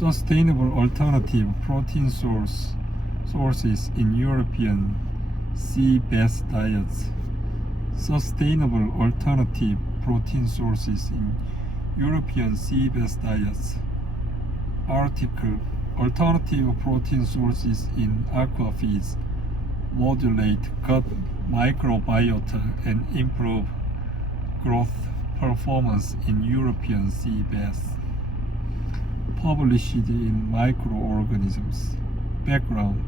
Sustainable alternative protein sources in European sea bass diets. Sustainable alternative protein sources in European sea bass diets. Article: Alternative protein sources in aquafeeds modulate gut microbiota and improve growth performance in European sea bass. Published in Microorganisms. Background: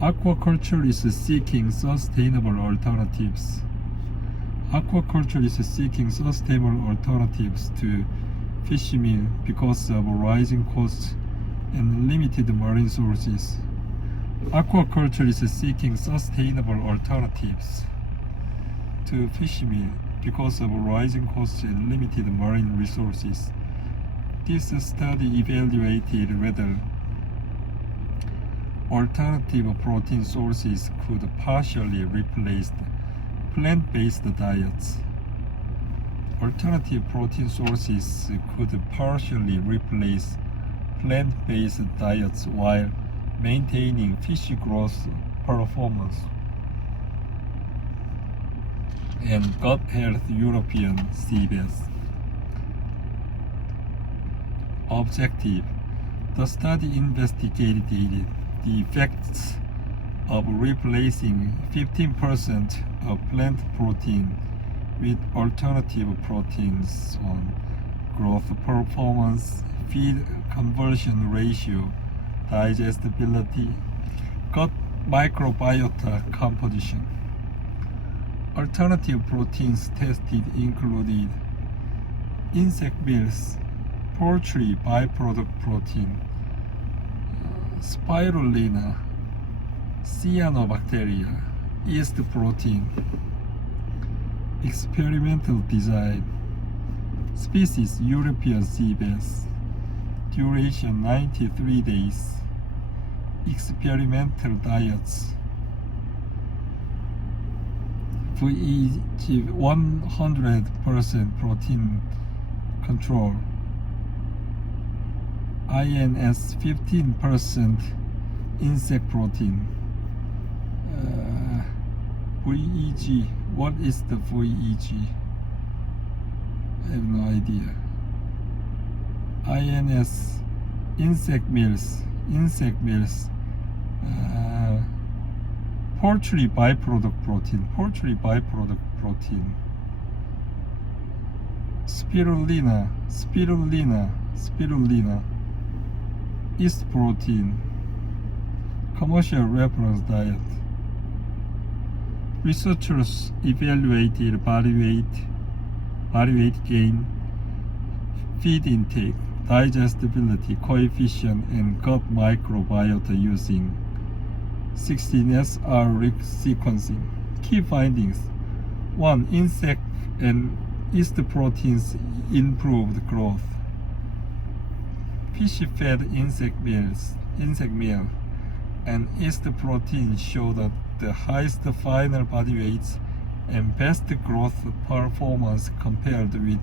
Aquaculture is seeking sustainable alternatives. Aquaculture is seeking sustainable alternatives to fishmeal because of rising costs and limited marine sources. Aquaculture is seeking sustainable alternatives to fishmeal because of rising costs and limited marine resources. This study evaluated whether alternative protein sources could partially replace plant-based diets. Alternative protein sources could partially replace plant-based diets while maintaining fish growth performance and gut health European sea bass. Objective: The study investigated the effects of replacing 15% of plant protein with alternative proteins on growth performance, feed conversion ratio, digestibility, gut microbiota composition. Alternative proteins tested included insect meals, poultry byproduct protein, spirulina, cyanobacteria, yeast protein. Experimental design. Species: European sea bass. Duration: 93 days. Experimental diets: VEG 100% protein control, INS 15% insect protein. VEG, what is the VEG? I have no idea. INS insect meals, poultry byproduct protein, spirulina, yeast protein, commercial reference diet. Researchers evaluated body weight gain, feed intake, digestibility coefficient, and gut microbiota using 16SR sequencing. Key findings: 1. Insect and yeast proteins improved growth. Fish-fed insect meal and yeast protein show that the highest final body weights and best growth performance compared with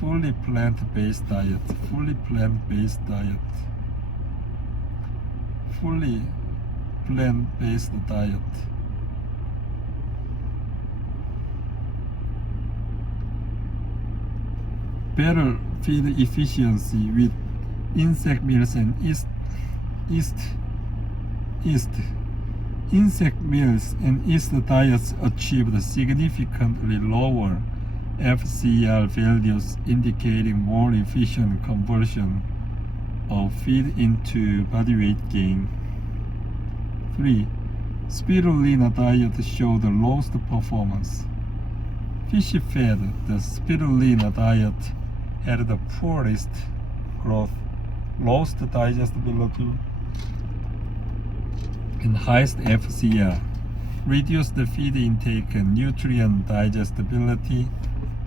fully plant-based diet. Better feed efficiency with insect meals and yeast. Insect meals and yeast diets achieved significantly lower FCR values, indicating more efficient conversion of feed into body weight gain. 3. Spirulina diet showed the lowest performance. Fish-fed, the spirulina diet had the poorest growth, lowest digestibility, and highest FCR. Reduced feed intake and nutrient digestibility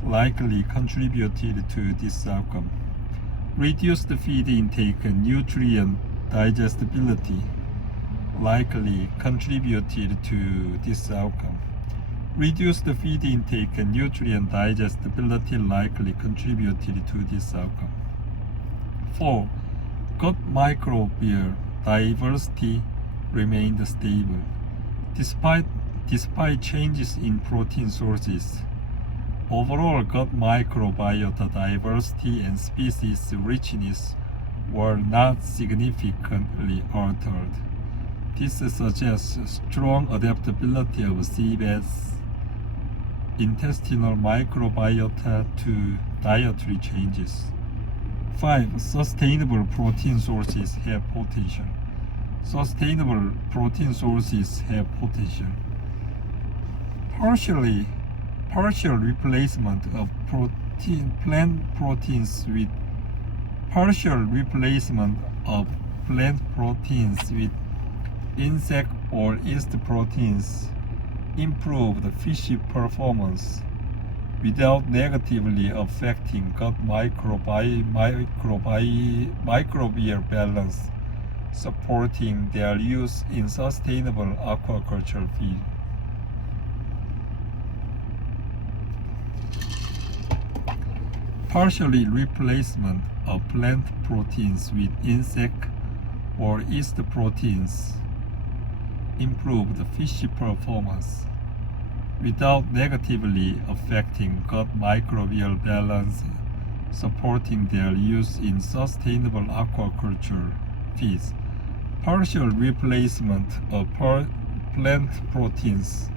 likely contributed to this outcome. Reduced feed intake and nutrient digestibility likely contributed to this outcome. Reduced feed intake and nutrient digestibility likely contributed to this outcome. 4. gut microbial diversity remained stable despite changes in protein sources. Overall gut microbiota diversity and species richness were not significantly altered. This suggests strong adaptability of seabeds intestinal microbiota to dietary changes. 5. Sustainable protein sources have potential. Sustainable protein sources have potential. Partial replacement of plant proteins with insect or yeast proteins improve the fish performance without negatively affecting gut microbial balance, supporting their use in sustainable aquaculture feed. Partially replacement of plant proteins with insect or yeast proteins improve the fish performance without negatively affecting gut microbial balance, supporting their use in sustainable aquaculture feeds. Partial replacement of plant proteins.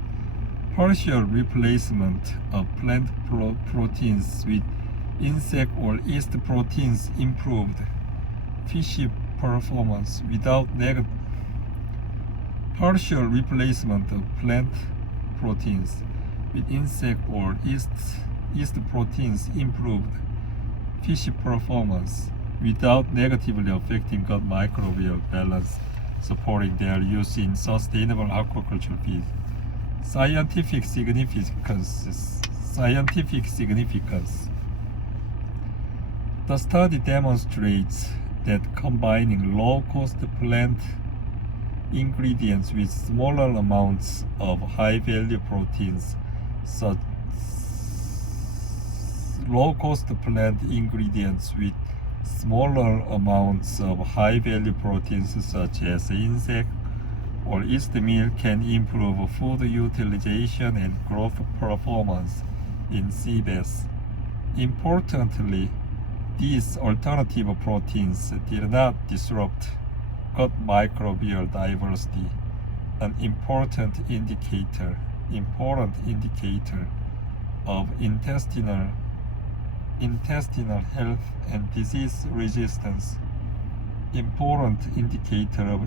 Partial replacement of plant proteins with insect or yeast proteins improved fish performance without partial replacement of plant proteins with insect or yeast proteins improved fish performance without negatively affecting gut microbial balance, supporting their use in sustainable aquaculture feed. Scientific significance. The study demonstrates that combining low-cost plant ingredients with smaller amounts of high-value proteins, such low-cost plant ingredients with smaller amounts of high-value proteins such as insect or yeast meal can improve food utilization and growth performance in seabeds. Importantly, these alternative proteins did not disrupt gut microbial diversity, an important indicator of intestinal health and disease resistance. Important indicator of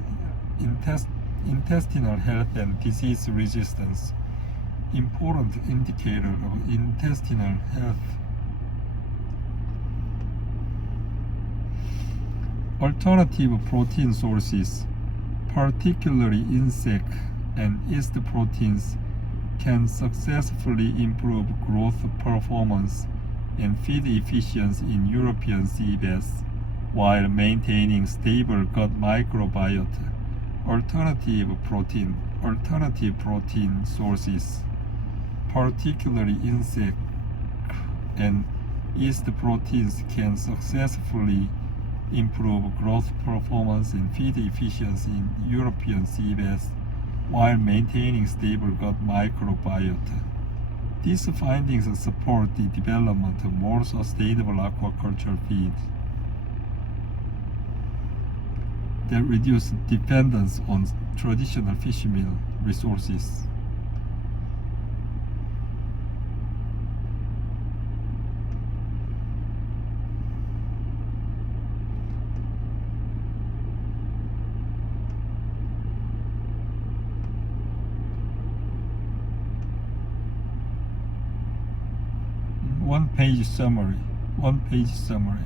intestinal health and disease resistance. Important indicator of intestinal health. Alternative protein sources, particularly insect and yeast proteins, can successfully improve growth performance and feed efficiency in European seabeds while maintaining stable gut microbiota. Alternative protein sources, particularly insect and yeast proteins, can successfully improve growth performance and feed efficiency in European seabeds while maintaining stable gut microbiota. These findings support the development of more sustainable aquaculture feeds that reduce dependence on traditional fish meal resources. One page summary.